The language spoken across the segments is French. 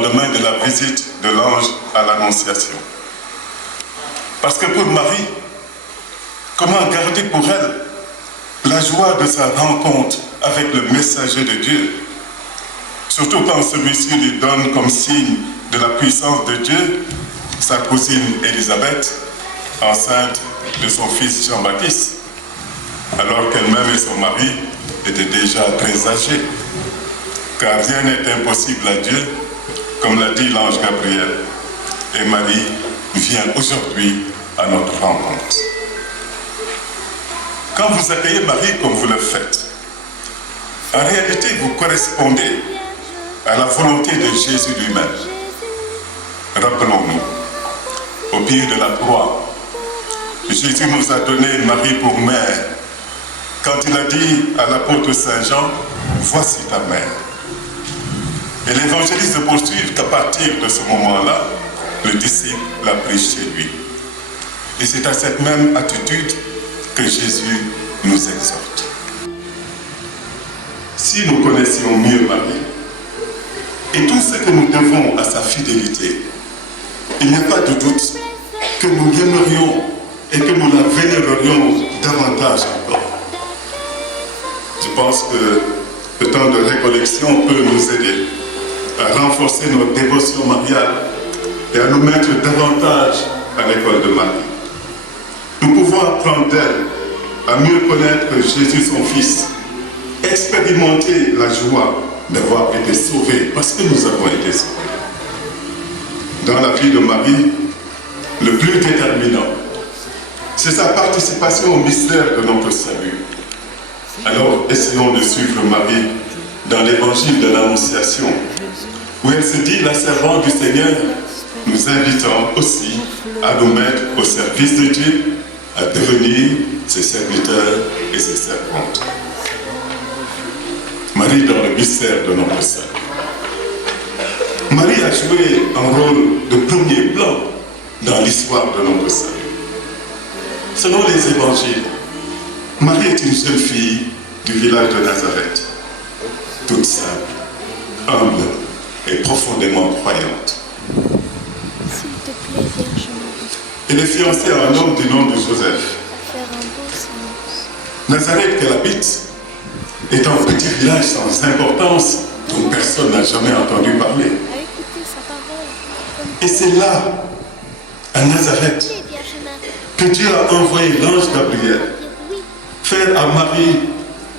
lendemain de la visite de l'ange à l'Annonciation. Parce que pour Marie, comment garder pour elle la joie de sa rencontre avec le messager de Dieu, surtout quand celui-ci lui donne comme signe de la puissance de Dieu sa cousine Élisabeth, enceinte de son fils Jean-Baptiste, alors qu'elle-même et son mari étaient déjà très âgés. Car rien n'est impossible à Dieu, comme l'a dit l'ange Gabriel. Et Marie vient aujourd'hui à notre rencontre. Quand vous accueillez Marie comme vous le faites, en réalité, vous correspondez à la volonté de Jésus lui-même. Rappelons-nous, au pied de la croix, Jésus nous a donné Marie pour mère, quand il a dit à l'apôtre Saint Jean, « Voici ta mère ». Et l'évangéliste se poursuit qu'à partir de ce moment-là, le disciple l'a pris chez lui. Et c'est à cette même attitude que Jésus nous exhorte. Si nous connaissions mieux Marie et tout ce que nous devons à sa fidélité, il n'y a pas de doute que nous l'aimerions et que nous la vénérerions davantage encore. Je pense que le temps de récollection peut nous aider à renforcer notre dévotion mariale et à nous mettre davantage à l'école de Marie. Nous pouvons apprendre d'elle à mieux connaître Jésus son Fils, expérimenter la joie d'avoir été sauvés parce que nous avons été sauvés. Dans la vie de Marie, le plus déterminant, c'est sa participation au mystère de notre salut. Alors, essayons de suivre Marie dans l'évangile de l'Annonciation, où elle se dit la servante du Seigneur, nous invitant aussi à nous mettre au service de Dieu, à devenir ses serviteurs et ses servantes. Marie dans le mystère de notre salut. Marie a joué un rôle de premier plan dans l'histoire de notre salut. Selon les évangiles, Marie est une jeune fille du village de Nazareth, toute simple, humble et profondément croyante. S'il te plaît, Vierge Marie. Elle est fiancée à un homme du nom de Joseph. Faire un beau silence. Nazareth qu'elle habite est un petit village sans importance dont personne n'a jamais entendu parler. À écouter sa parole. Et c'est là, à Nazareth, Oui, Vierge Marie. que Dieu a envoyé l'ange Gabriel Oui, faire à Marie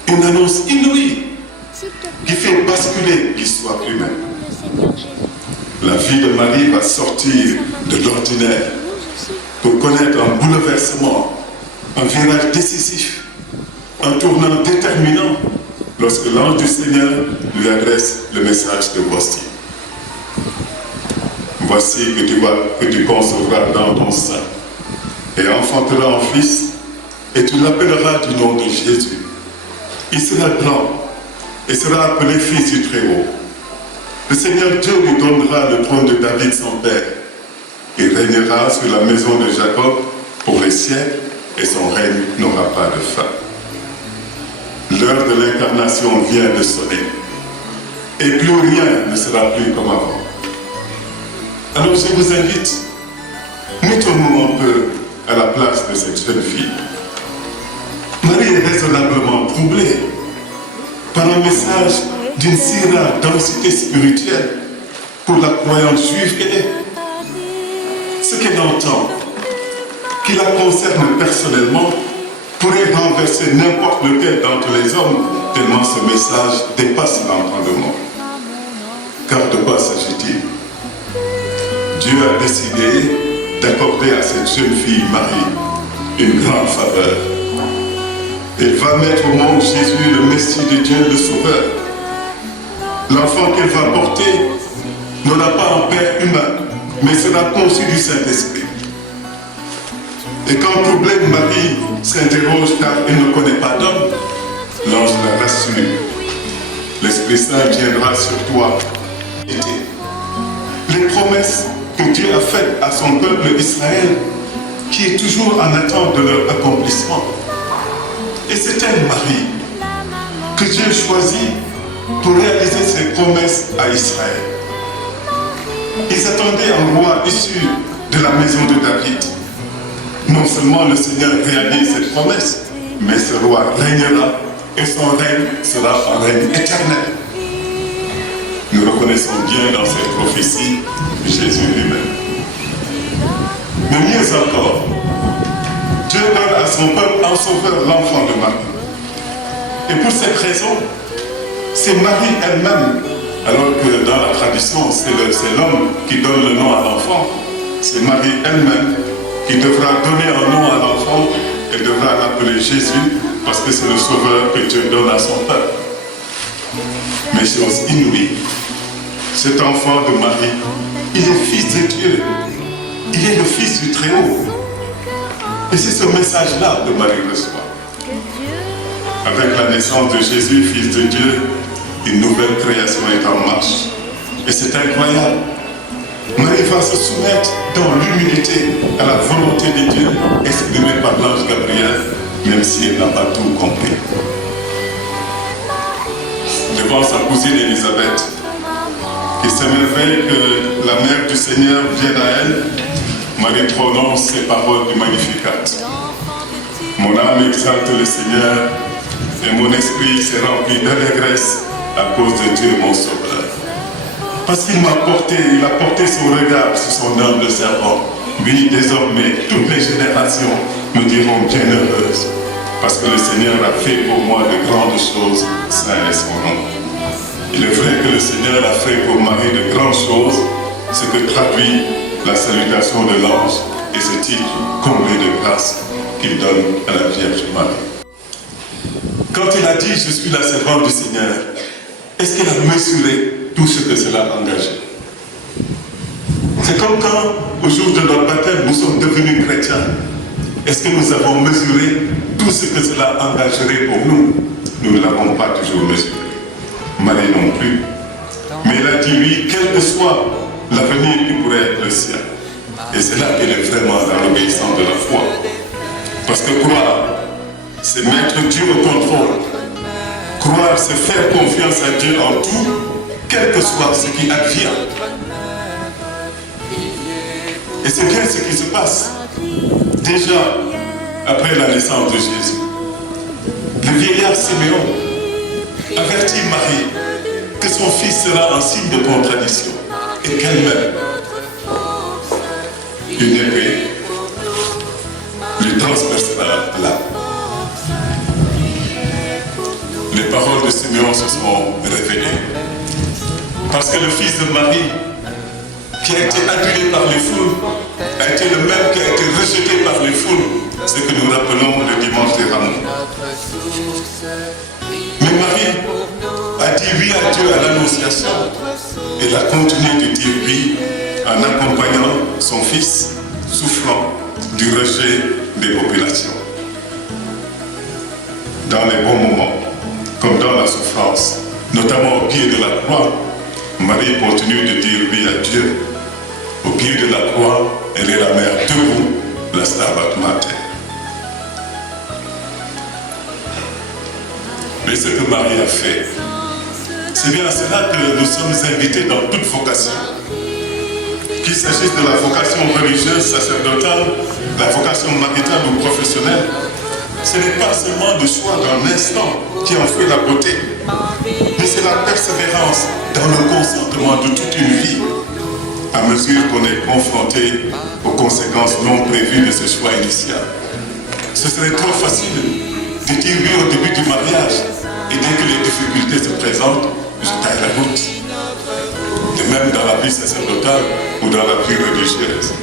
une annonce inouïe s'il te plaît. qui fait basculer l'histoire humaine. Nous, le Seigneur Jésus. La vie de Marie va sortir de l'ordinaire Nous aussi. pour connaître un bouleversement, un virage décisif, un tournant déterminant lorsque l'ange du Seigneur lui adresse le message de voici. Voici que tu concevras dans ton sein et enfanteras un fils et tu l'appelleras du nom de Jésus. Il sera grand et sera appelé fils du Très-Haut. Le Seigneur Dieu lui donnera le trône de David son père. Il régnera sur la maison de Jacob pour les siècles et son règne n'aura pas de fin. L'heure de l'incarnation vient de sonner et plus rien ne sera plus comme avant. Alors je vous invite, mettons-nous un peu à la place de cette jeune fille. Marie est raisonnablement troublée par un message d'une si rare densité spirituelle pour la croyante juive qu'elle est. Ce qu'elle entend, qui la concerne personnellement, pourrait renverser n'importe lequel d'entre les hommes, tellement ce message dépasse l'entendement. Car de quoi s'agit-il? Dieu a décidé d'accorder à cette jeune fille Marie une grande faveur. Elle va mettre au monde Jésus, le Messie de Dieu, le Sauveur. L'enfant qu'elle va porter n'aura pas un père humain, mais sera conçu du Saint-Esprit. Et quand troublée, Marie s'interroge car elle ne connaît pas d'homme, l'ange la rassure. L'Esprit Saint viendra sur toi. Les promesses que Dieu a faites à son peuple Israël, qui est toujours en attente de leur accomplissement. Et c'est elle, Marie, que Dieu choisit pour réaliser ses promesses à Israël. Ils attendaient un roi issu de la maison de David. Non seulement le Seigneur réalise cette promesse, mais ce roi régnera et son règne sera un règne éternel. Nous reconnaissons bien dans cette prophétie Jésus lui-même. Mais mieux encore, Dieu donne à son peuple un sauveur, l'enfant de Marie. Et pour cette raison, c'est Marie elle-même, alors que dans la tradition, c'est l'homme qui donne le nom à l'enfant, c'est Marie elle-même qui devra donner un nom à l'enfant et devra l'appeler Jésus, parce que c'est le sauveur que Dieu donne à son peuple. Mais chose inouïe, cet enfant de Marie, il est fils de Dieu. Il est le fils du Très-Haut. Et c'est ce message-là que Marie reçoit. Avec la naissance de Jésus, fils de Dieu, une nouvelle création est en marche. Et c'est incroyable. Marie va se soumettre dans l'humilité à la volonté de Dieu, exprimée par l'ange Gabriel, même si elle n'a pas tout compris. Devant sa cousine Élisabeth, qui s'émerveille que la mère du Seigneur vienne à elle, Marie prononce ces paroles du Magnificat. Mon âme exalte le Seigneur et mon esprit s'est rempli d'allégresse à cause de Dieu mon Sauveur. Parce qu'il m'a porté, il a porté son regard sur son humble servant. Oui, désormais, toutes les générations me diront bienheureuses, parce que le Seigneur a fait pour moi de grandes choses, saint est son nom. Il est vrai que le Seigneur a fait pour Marie de grandes choses, ce que traduit la salutation de l'ange et ce titre comblé de grâce qu'il donne à la Vierge Marie. Quand il a dit « Je suis la servante du Seigneur », est-ce qu'il a mesuré tout ce que cela a engagé? C'est comme quand, au jour de notre baptême, nous sommes devenus chrétiens. Est-ce que nous avons mesuré tout ce que cela engagerait pour nous? Nous ne l'avons pas toujours mesuré. Marie non plus. Mais il a dit oui, quel que soit l'avenir qui pourrait être le sien. Et c'est là qu'elle est vraiment dans l'obéissance de la foi. Parce que croire, c'est mettre Dieu au contrôle. Croire, c'est faire confiance à Dieu en tout, quel que soit ce qui advient. Et c'est bien ce qui se passe. Déjà, après la naissance de Jésus, le vieillard Siméon avertit Marie que son fils sera un signe de contradiction et qu'elle-même, une épée, lui transpercera l'âme. Les paroles de Siméon se sont révélées. Parce que le fils de Marie, qui a été adulé par les foules, a été le même qui a été rejeté par les foules, ce que nous rappelons le dimanche des Rameaux. Mais Marie a dit oui à Dieu à l'Annonciation. Elle a continué de dire oui en accompagnant son fils souffrant du rejet des populations. Dans les bons moments, comme dans la souffrance, notamment au pied de la croix, Marie continue de dire oui à Dieu. Au pied de la croix, elle est la mère debout, la Stabat Mater. Mais ce que Marie a fait, c'est bien à cela que nous sommes invités dans toute vocation. Qu'il s'agisse de la vocation religieuse, sacerdotale, la vocation maritale ou professionnelle, ce n'est pas seulement le choix d'un instant qui en fait la beauté, mais c'est la persévérance dans le consentement de toute une vie, à mesure qu'on est confronté aux conséquences non prévues de ce choix initial. Ce serait trop facile de dire oui au début du mariage, et dès que les difficultés se présentent, je taille la route. De même dans la vie sacerdotale ou dans la vie religieuse.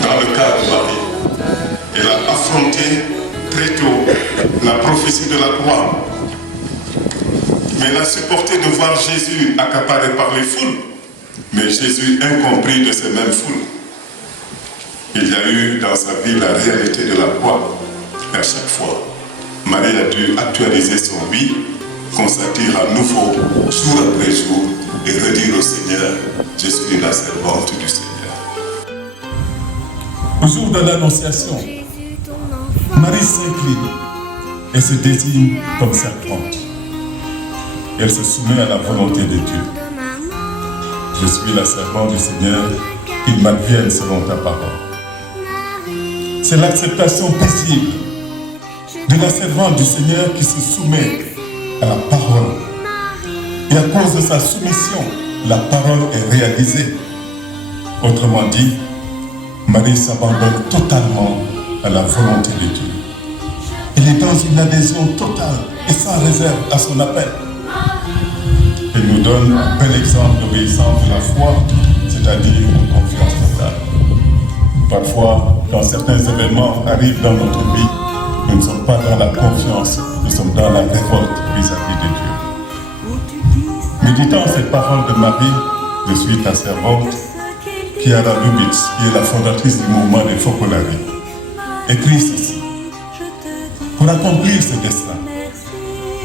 Dans le cas de Marie, elle a affronté très tôt la prophétie de la croix. Mais elle a supporté de voir Jésus accaparé par les foules, mais Jésus incompris de ces mêmes foules. Il y a eu dans sa vie la réalité de la croix. Et à chaque fois, Marie a dû actualiser son oui, constater à nouveau, jour après jour, et redire au Seigneur, je suis la servante du Seigneur. Au jour de l'Annonciation, Marie s'incline et se désigne comme servante. Elle se soumet à la volonté de Dieu. Je suis la servante du Seigneur, qu'il m'advienne selon ta parole. C'est l'acceptation paisible de la servante du Seigneur qui se soumet à la parole. Et à cause de sa soumission, la parole est réalisée. Autrement dit, Marie s'abandonne totalement à la volonté de Dieu. Elle est dans une adhésion totale et sans réserve à son appel. Elle nous donne un bel exemple d'obéissance de la foi, c'est-à-dire une confiance totale. Parfois, quand certains événements arrivent dans notre vie, nous ne sommes pas dans la confiance, nous sommes dans la révolte vis-à-vis de Dieu. Méditant cette parole de Marie, je suis ta servante, Chiara Lubitz, qui est la fondatrice du mouvement des Focolari, écrit ceci. Pour accomplir ce destin,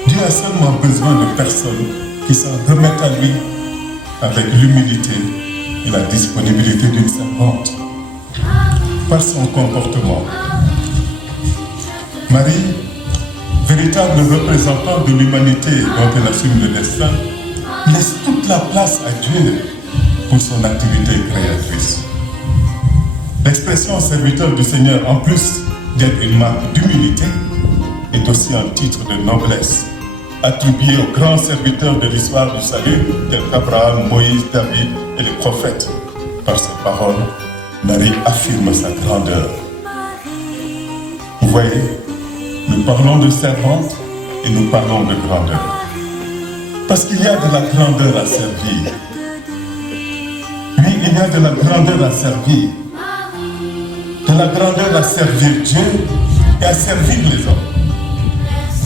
Dieu a seulement besoin de personnes qui s'en remettent à lui avec l'humilité et la disponibilité d'une servante. Par son comportement, Marie, véritable représentante de l'humanité dont elle assume le destin, laisse toute la place à Dieu pour son activité créatrice. L'expression serviteur du Seigneur, en plus d'être une marque d'humilité, est aussi un titre de noblesse, attribué aux grands serviteurs de l'histoire du salut, tels qu'Abraham, Moïse, David et les prophètes. Par ses paroles, Marie affirme sa grandeur. Vous voyez, nous parlons de servante et nous parlons de grandeur. Parce qu'il y a de la grandeur à servir. Oui, il y a de la grandeur à servir. De la grandeur à servir Dieu et à servir les hommes.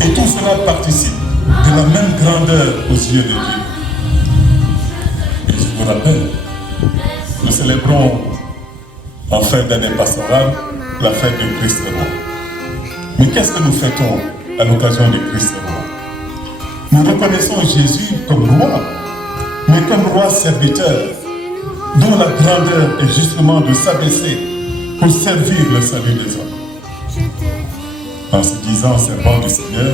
Et tout cela participe de la même grandeur aux yeux de Dieu. Et je vous rappelle, nous célébrons en fin d'année pastorale la fête du Christ roi. Mais qu'est-ce que nous fêtons à l'occasion du Christ roi? Nous reconnaissons Jésus comme roi, mais comme roi serviteur, dont la grandeur est justement de s'abaisser pour servir le salut des hommes. En se disant servant du Seigneur,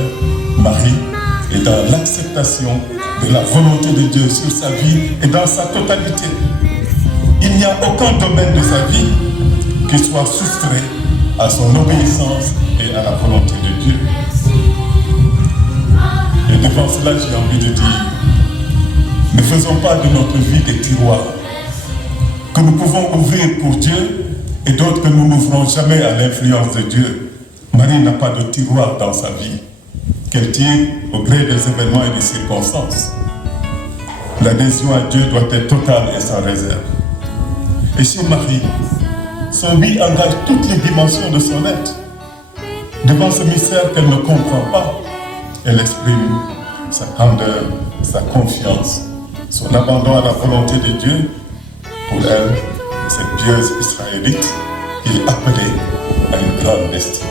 Marie est dans l'acceptation de la volonté de Dieu sur sa vie et dans sa totalité. Il n'y a aucun domaine de sa vie qui soit soustrait à son obéissance et à la volonté de Dieu. Et devant cela, j'ai envie de dire, ne faisons pas de notre vie des tiroirs que nous pouvons ouvrir pour Dieu et d'autres que nous n'ouvrons jamais à l'influence de Dieu. Marie n'a pas de tiroir dans sa vie, qu'elle tire au gré des événements et des circonstances. L'adhésion à Dieu doit être totale et sans réserve. Et chez Marie, son oui engage toutes les dimensions de son être. Devant ce mystère qu'elle ne comprend pas, elle exprime sa candeur, sa confiance, son abandon à la volonté de Dieu. Pour elle, cette pieuse israélite, il est appelé à une grande destinée.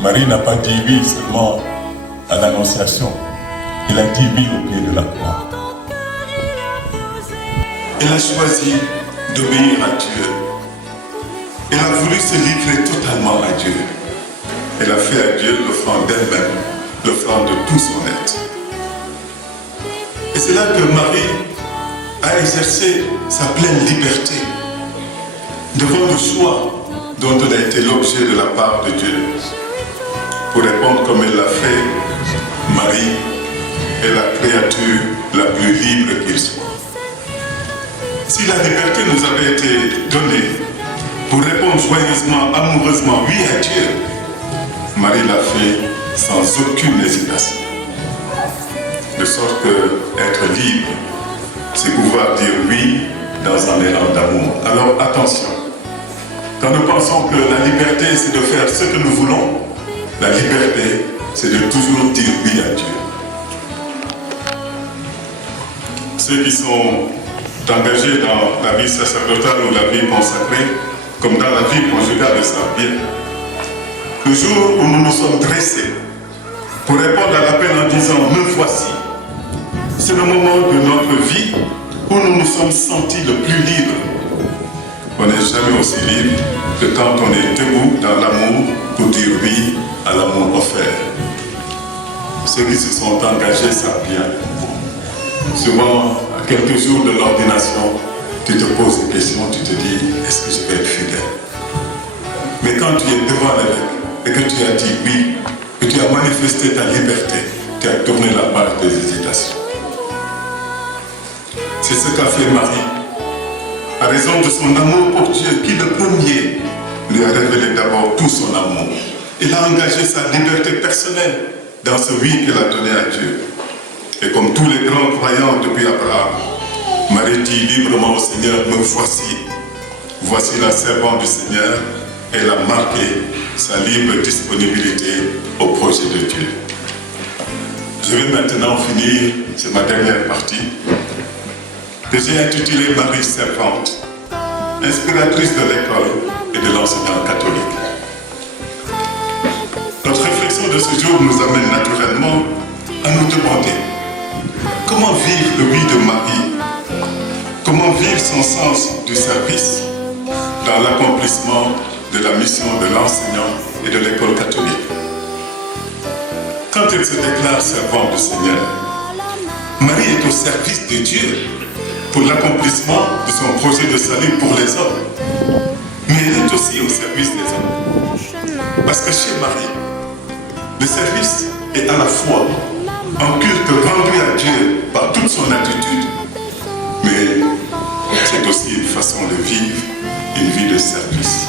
Marie n'a pas dit oui seulement à l'Annonciation, elle a dit oui au pied de la croix. Elle a choisi d'obéir à Dieu. Elle a voulu se livrer totalement à Dieu. Elle a fait à Dieu l'offrande d'elle-même, l'offrande de tout son être. Et c'est là que Marie a exercé sa pleine liberté devant le choix dont elle a été l'objet de la part de Dieu. Pour répondre comme elle l'a fait, Marie est la créature la plus libre qu'il soit. Si la liberté nous avait été donnée pour répondre joyeusement, amoureusement, oui à Dieu, Marie l'a fait sans aucune hésitation. De sorte que être libre, c'est pouvoir dire oui dans un élan d'amour. Alors attention, quand nous pensons que la liberté c'est de faire ce que nous voulons, la liberté c'est de toujours dire oui à Dieu. Ceux qui sont engagés dans la vie sacerdotale ou la vie consacrée, comme dans la vie conjugale, le savent bien. Le jour où nous nous sommes dressés pour répondre à l'appel en disant « me voici », c'est le moment de notre vie où nous nous sommes sentis le plus libres. On n'est jamais aussi libre que quand on est debout dans l'amour pour dire oui à l'amour offert. ceux qui se sont engagés savent bien. Souvent, à quelques jours de l'ordination, tu te poses des questions, tu te dis, est-ce que je vais être fidèle? Mais quand tu es devant l'évêque et que tu as dit oui, que tu as manifesté ta liberté, tu as tourné la page des hésitations. C'est ce qu'a fait Marie, à raison de son amour pour Dieu, qui le premier lui a révélé d'abord tout son amour. Il a engagé sa liberté personnelle dans ce oui qu'elle a donné à Dieu. Et comme tous les grands croyants depuis Abraham, Marie dit librement au Seigneur, me voici. Voici la servante du Seigneur. Elle a marqué sa libre disponibilité au projet de Dieu. Je vais maintenant finir, c'est ma dernière partie, que j'ai intitulée Marie servante, inspiratrice de l'école et de l'enseignement catholique. Notre réflexion de ce jour nous amène naturellement à nous demander comment vivre le oui de Marie, comment vivre son sens du service dans l'accomplissement de la mission de l'enseignant et de l'école catholique. Quand elle se déclare servante du Seigneur, Marie est au service de Dieu pour l'accomplissement de son projet de salut pour les hommes. Mais elle est aussi au service des hommes. Parce que chez Marie, le service est à la fois un culte rendu à Dieu par toute son attitude, mais c'est aussi une façon de vivre une vie de service.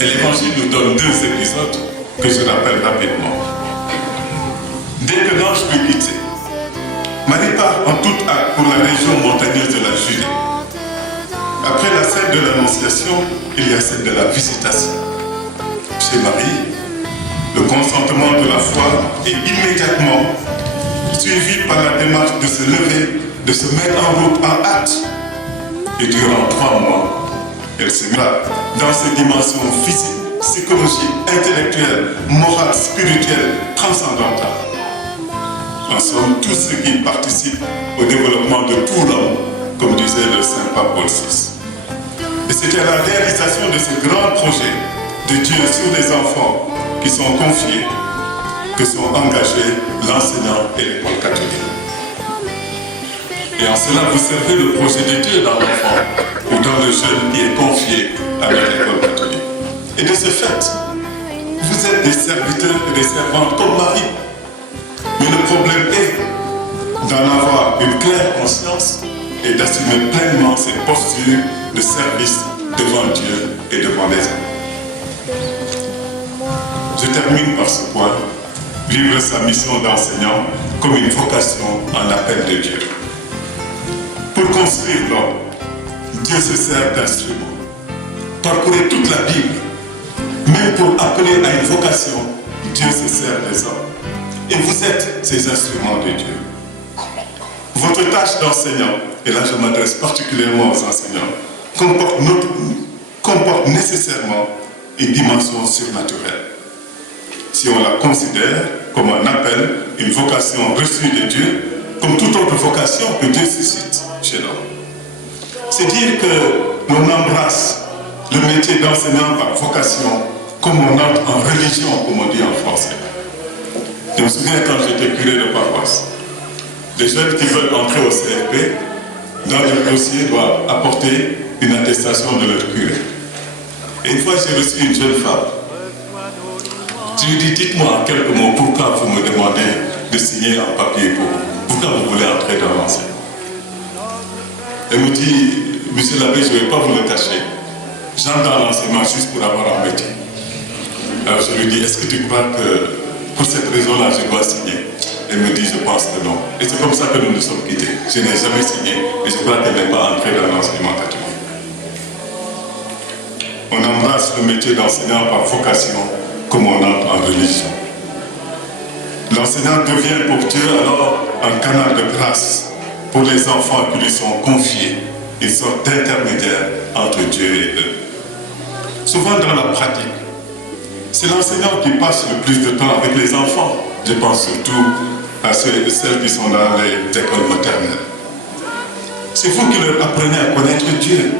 Et l'Évangile nous donne deux épisodes que je rappelle rapidement. Dès que l'ange fut quitté, Marie part en toute hâte pour la région montagneuse de la Judée. Après la scène de l'Annonciation, il y a celle de la Visitation. Chez Marie, le consentement de la foi est immédiatement suivi par la démarche de se lever, de se mettre en route en hâte. Et durant 3 mois, elle se met dans ses dimensions physiques, psychologiques, intellectuelles, morales, spirituelles, transcendantales. En somme, tout ce qui participe au développement de tout l'homme, comme disait le Saint Pape Paul VI. Et c'était la réalisation de ce grand projet de Dieu sur les enfants qui sont confiés, que sont engagés l'enseignant et l'école catholique. Et en cela, vous servez le projet de Dieu dans l'enfant ou dans le jeune qui est confié à l'école catholique. Et de ce fait, vous êtes des serviteurs et des servantes comme Marie. Mais le problème est d'en avoir une claire conscience et d'assumer pleinement ses postures de service devant Dieu et devant les hommes. Je termine par ce point, vivre sa mission d'enseignant comme une vocation, un appel de Dieu. Pour construire l'homme, Dieu se sert d'instruments. Parcourez toute la Bible, même pour appeler à une vocation, Dieu se sert des hommes. Et vous êtes ces instruments de Dieu. Votre tâche d'enseignant, et là je m'adresse particulièrement aux enseignants, comporte nécessairement une dimension surnaturelle. Si on la considère comme un appel, une vocation reçue de Dieu, comme toute autre vocation que Dieu suscite chez l'homme. C'est dire que l'on embrasse le métier d'enseignant par vocation, comme on entre en religion, comme on dit en français. Je me souviens quand j'étais curé de paroisse, les jeunes qui veulent entrer au CFP, dans leur dossier, doivent apporter une attestation de leur curé. Et une fois, j'ai reçu une jeune femme. Je lui dis, dites-moi en quelques mots, pourquoi vous me demandez de signer un papier pour vous? Pourquoi vous voulez entrer dans l'enseignement? Elle me dit, monsieur l'abbé, je ne vais pas vous le cacher. J'entre dans l'enseignement juste pour avoir un métier. Alors je lui dis, est-ce que tu crois que pour cette raison-là, je dois signer? Elle me dit, je pense que non. Et c'est comme ça que nous nous sommes quittés. Je n'ai jamais signé et je crois qu'elle n'est pas entrée dans l'enseignement catholique. On embrasse le métier d'enseignant par vocation comme on entre en religion. L'enseignant devient pour Dieu alors un canal de grâce pour les enfants qui lui sont confiés, une sorte d'intermédiaire entre Dieu et eux. Souvent dans la pratique, c'est l'enseignant qui passe le plus de temps avec les enfants. Je pense surtout à ceux et celles qui sont dans les écoles maternelles. C'est vous qui leur apprenez à connaître Dieu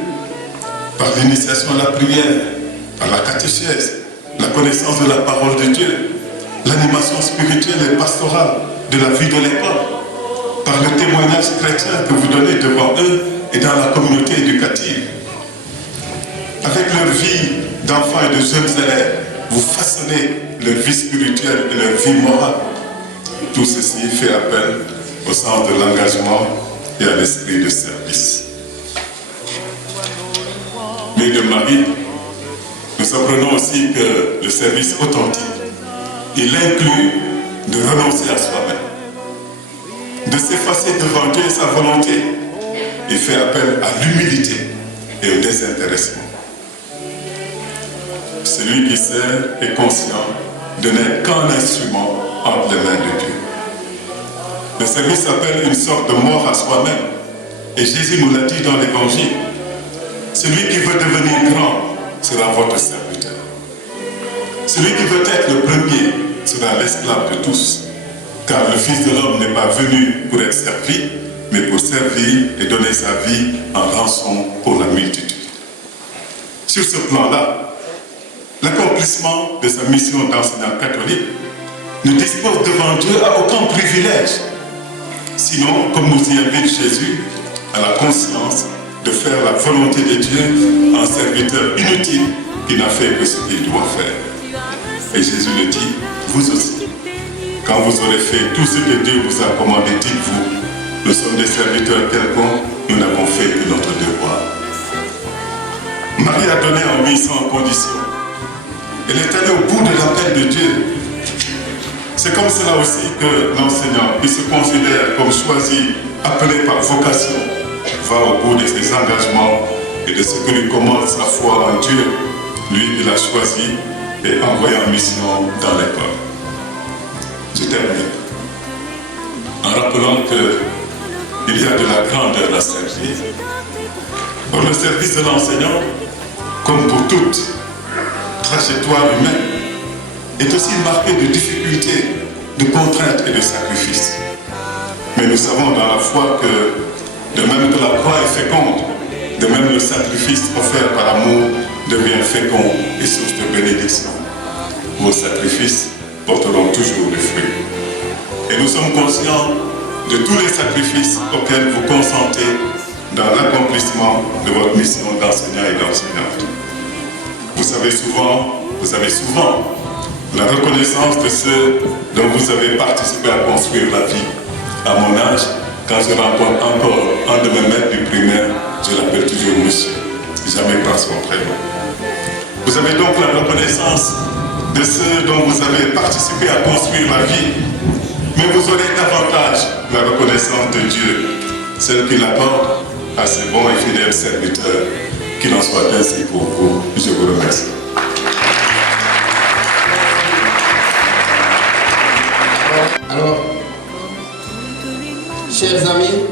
par l'initiation à la prière, par la catéchèse, la connaissance de la parole de Dieu. l'animation spirituelle et pastorale de la vie de l'école, par le témoignage chrétien que vous donnez devant eux et dans la communauté éducative. Avec leur vie d'enfants et de jeunes élèves, vous façonnez leur vie spirituelle et leur vie morale. Tout ceci fait appel au sens de l'engagement et à l'esprit de service. Mais de Marie, nous apprenons aussi que le service authentique, il inclut de renoncer à soi-même, de s'effacer devant Dieu et sa volonté. Il fait appel à l'humilité et au désintéressement. Celui qui sert est conscient de n'être qu'un instrument entre les mains de Dieu. Le service s'appelle une sorte de mort à soi-même. Et Jésus nous l'a dit dans l'Évangile. Celui qui veut devenir grand sera votre serviteur. Celui qui veut être le premier sera l'esclave de tous. Car le Fils de l'homme n'est pas venu pour être servi, mais pour servir et donner sa vie en rançon pour la multitude. Sur ce plan-là, l'accomplissement de sa mission d'enseignant catholique ne dispose devant Dieu à aucun privilège. Sinon, comme nous y invite Jésus, à la conscience de faire la volonté de Dieu en serviteur inutile qui n'a fait que ce qu'il doit faire. Et Jésus le dit, vous aussi. Quand vous aurez fait tout ce que Dieu vous a commandé, dites-vous, nous sommes des serviteurs quelconques, nous n'avons fait que notre devoir. Marie a donné en lui sans condition. Elle est allée au bout de l'appel de Dieu. C'est comme cela aussi que l'enseignant qui se considère comme choisi, appelé par vocation, va au bout de ses engagements et de ce que lui commande sa foi en Dieu. Lui, il a choisi et envoyé en mission dans l'école. Je termine en rappelant qu'il y a de la grandeur à servir. Pour le service de l'enseignant, comme pour toute trajectoire humaine, est aussi marqué de difficultés, de contraintes et de sacrifices. Mais nous savons dans la foi que, de même que la croix est féconde, de même le sacrifice offert par amour devient fécond et source de bénédiction. Vos sacrifices porteront toujours des fruits. Et nous sommes conscients de tous les sacrifices auxquels vous consentez dans l'accomplissement de votre mission d'enseignant et d'enseignante. Vous avez souvent la reconnaissance de ceux dont vous avez participé à construire la vie. À mon âge, quand je rencontre encore un de mes maîtres du primaire, je l'appelle toujours monsieur, jamais par son prénom. Vous avez donc la reconnaissance de ceux dont vous avez participé à construire la vie, mais vous aurez davantage la reconnaissance de Dieu, celle qu'il accorde à ses bons et fidèles serviteurs. Qu'il en soit ainsi pour vous. Je vous remercie. Alors, chers amis,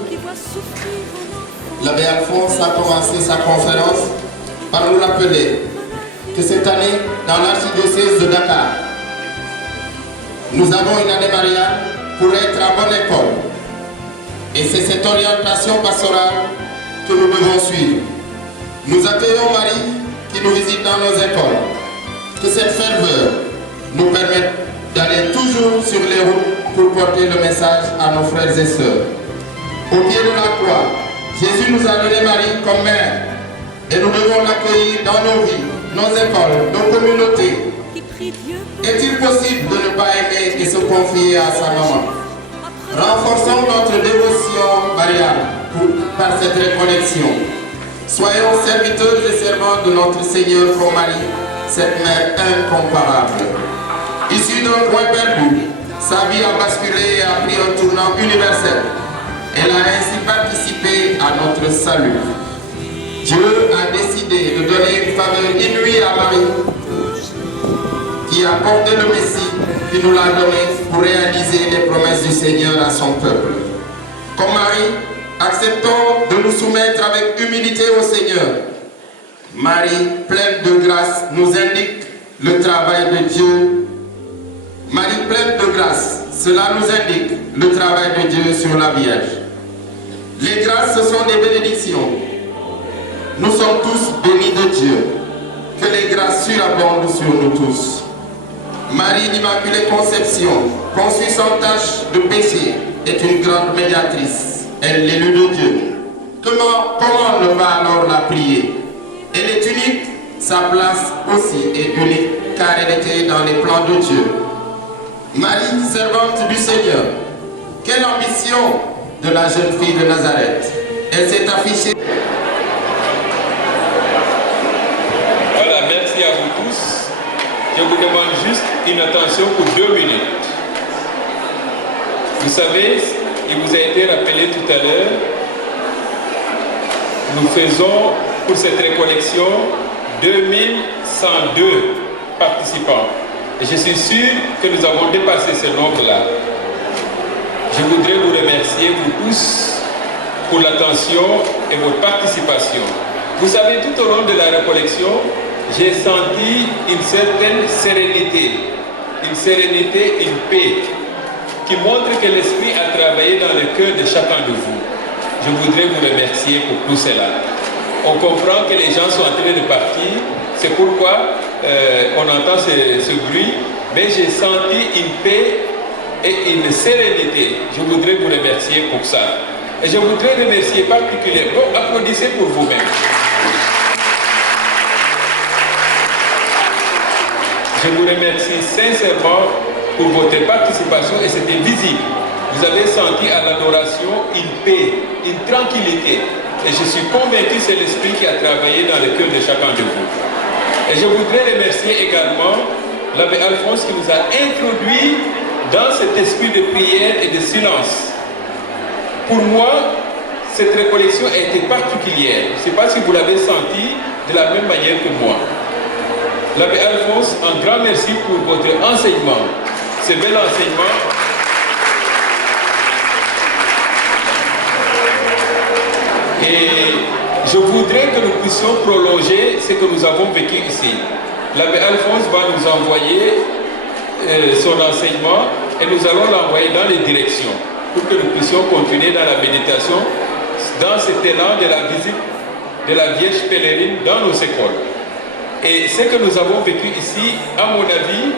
l'abbé Alphonse a commencé sa conférence par nous rappeler que cette année, dans l'archidiocèse de Dakar, nous avons une année mariale pour être à bonne école. Et c'est cette orientation pastorale que nous devons suivre. Nous accueillons Marie qui nous visite dans nos écoles. Que cette ferveur nous permette d'aller toujours sur les routes pour porter le message à nos frères et sœurs. Au pied de la croix, Jésus nous a donné Marie comme mère et nous devons l'accueillir dans nos vies, nos écoles, nos communautés. Est-il possible de ne pas aimer et se confier à sa maman? Renforçons notre dévotion mariale par cette réconnexion. Soyons serviteurs et servantes de notre Seigneur comme Marie, cette mère incomparable. Issue d'un point perdu, sa vie a basculé et a pris un tournant universel. Elle a ainsi participé à notre salut. Dieu a décidé de donner une faveur inouïe à Marie, qui a porté le Messie, qui nous l'a donné pour réaliser les promesses du Seigneur à son peuple. Comme Marie, acceptons de nous soumettre avec humilité au Seigneur. Marie, pleine de grâce, nous indique le travail de Dieu. Marie, pleine de grâce, cela nous indique le travail de Dieu sur la Vierge. Les grâces, ce sont des bénédictions. Nous sommes tous bénis de Dieu. Que les grâces surabondent sur nous tous. Marie d'Immaculée Conception, conçue sans tache de péché, est une grande médiatrice. Elle est l'élue de Dieu. Comment ne pas alors la prier? Elle est unique, sa place aussi est unique, car elle était dans les plans de Dieu. Marie, servante du Seigneur, quelle ambition de la jeune fille de Nazareth. Elle s'est affichée. Voilà, merci à vous tous. Je vous demande juste une attention pour 2 minutes. Vous savez, il vous a été rappelé tout à l'heure, nous faisons pour cette récollection 2102 participants. Et je suis sûr que nous avons dépassé ce nombre-là. Je voudrais vous remercier, vous tous, pour l'attention et votre participation. Vous savez, tout au long de la récollection, j'ai senti une certaine sérénité, une paix, qui montre que l'Esprit a travaillé dans le cœur de chacun de vous. Je voudrais vous remercier pour tout cela. On comprend que les gens sont en train de partir, c'est pourquoi on entend ce bruit, mais j'ai senti une paix et une sérénité. Je voudrais vous remercier pour ça. Et je voudrais remercier particulièrement, applaudissez pour vous-même. Je vous remercie sincèrement pour votre participation et c'était visible. Vous avez senti à l'adoration une paix, une tranquillité. Et je suis convaincu que c'est l'Esprit qui a travaillé dans le cœur de chacun de vous. Et je voudrais remercier également l'abbé Alphonse qui nous a introduit dans cet esprit de prière et de silence. Pour moi, cette récollection a été particulière. Je ne sais pas si vous l'avez senti de la même manière que moi. L'abbé Alphonse, un grand merci pour votre enseignement. Ce bel enseignement. Et je voudrais que nous puissions prolonger ce que nous avons vécu ici. L'abbé Alphonse va nous envoyer son enseignement et nous allons l'envoyer dans les directions pour que nous puissions continuer dans la méditation, dans cet élan de la visite de la Vierge pèlerine dans nos écoles. Et ce que nous avons vécu ici, à mon avis,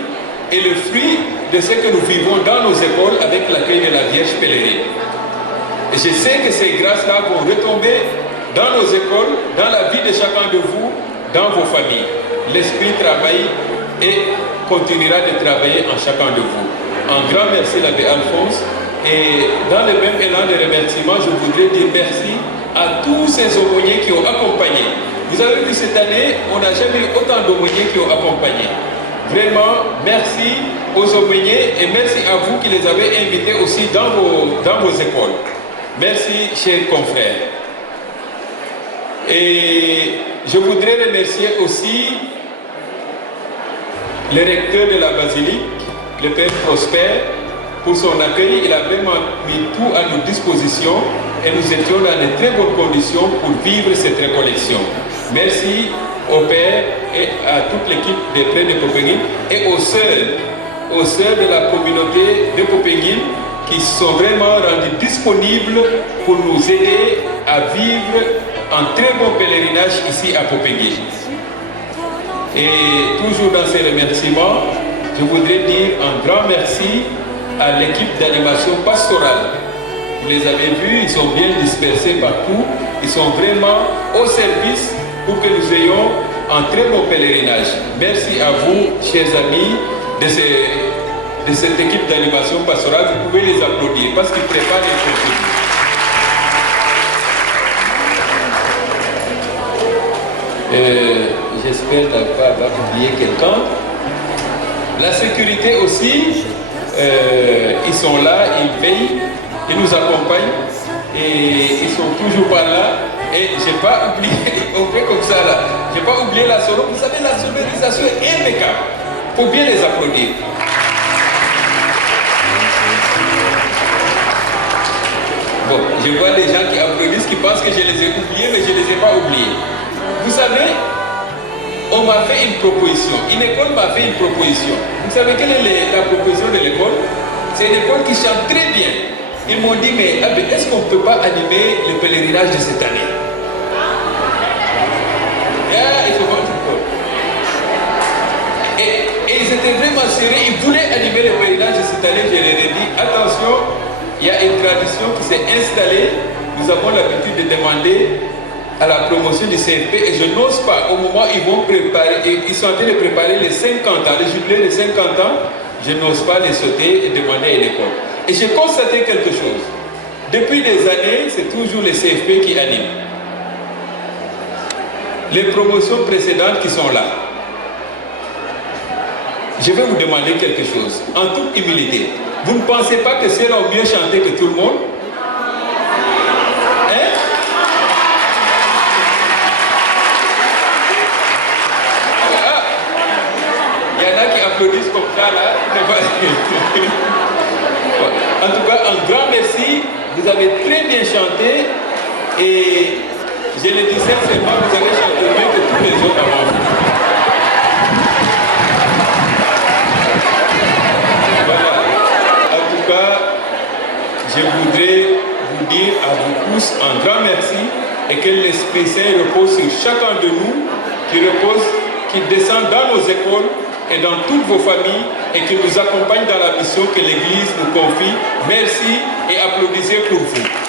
est le fruit de ce que nous vivons dans nos écoles avec l'accueil de la Vierge pèlerine. Et je sais que ces grâces-là vont retomber dans nos écoles, dans la vie de chacun de vous, dans vos familles. L'Esprit travaille et continuera de travailler en chacun de vous. Un grand merci l'abbé Alphonse. Et dans le même élan de remerciement, je voudrais dire merci à tous ces aumôniers qui ont accompagné. Vous avez vu cette année, on n'a jamais eu autant d'aumôniers qui ont accompagné. Vraiment, merci aux aumôniers et merci à vous qui les avez invités aussi dans vos écoles. Merci, chers confrères. Et je voudrais remercier aussi le recteur de la basilique, le Père Prosper, pour son accueil. Il a vraiment mis tout à nos dispositions et nous étions dans de très bonnes conditions pour vivre cette récollection. Merci au Père et à toute l'équipe des Frères de Popenguine et aux sœurs de la communauté de Popenguine qui sont vraiment rendus disponibles pour nous aider à vivre un très bon pèlerinage ici à Popenguine. Et toujours dans ces remerciements, je voudrais dire un grand merci à l'équipe d'animation pastorale. Vous les avez vus, ils sont bien dispersés partout, ils sont vraiment au service pour que nous ayons un très bon pèlerinage. Merci à vous, chers amis, de cette équipe d'animation pastorale. Vous pouvez les applaudir parce qu'ils préparent les contenus. J'espère ne pas avoir oublié quelqu'un. La sécurité aussi, ils sont là, ils veillent, ils nous accompagnent et ils sont toujours pas là. Et j'ai pas oublié, on fait comme ça là, j'ai pas oublié la solo. Vous savez, la sonorisation est impeccable. Il faut bien les applaudir. Bon, je vois les gens qui applaudissent, qui pensent que je les ai oubliés, mais je ne les ai pas oubliés. Vous savez, on m'a fait une proposition. Une école m'a fait une proposition. Vous savez quelle est la proposition de l'école? C'est une école qui chante très bien. Ils m'ont dit, mais est-ce qu'on ne peut pas animer le pèlerinage de cette année? Et ils étaient vraiment sérieux. installé, je l'ai dit, attention, il y a une tradition qui s'est installée. Nous avons l'habitude de demander à la promotion du CFP et je n'ose pas, au moment où ils vont préparer, ils sont en train de préparer les 50 ans, le jubilé de 50 ans, je n'ose pas les sauter et demander à l'école. Et j'ai constaté quelque chose. Depuis des années, c'est toujours les CFP qui animent. Les promotions précédentes qui sont là. Je vais vous demander quelque chose, en toute humilité. Vous ne pensez pas que ceux-là ont mieux chanté que tout le monde? Hein? Ah, il y en a qui applaudissent comme ça là. En tout cas, un grand merci. Vous avez très bien chanté et je le dis sincèrement, vous avez chanté mieux que tous les autres avant vous. Voilà. En tout cas, je voudrais vous dire à vous tous un grand merci et que l'Esprit Saint repose sur chacun de nous, qui descend dans nos écoles et dans toutes vos familles et qui nous accompagne dans la mission que l'Église nous confie. Merci et applaudissez pour vous.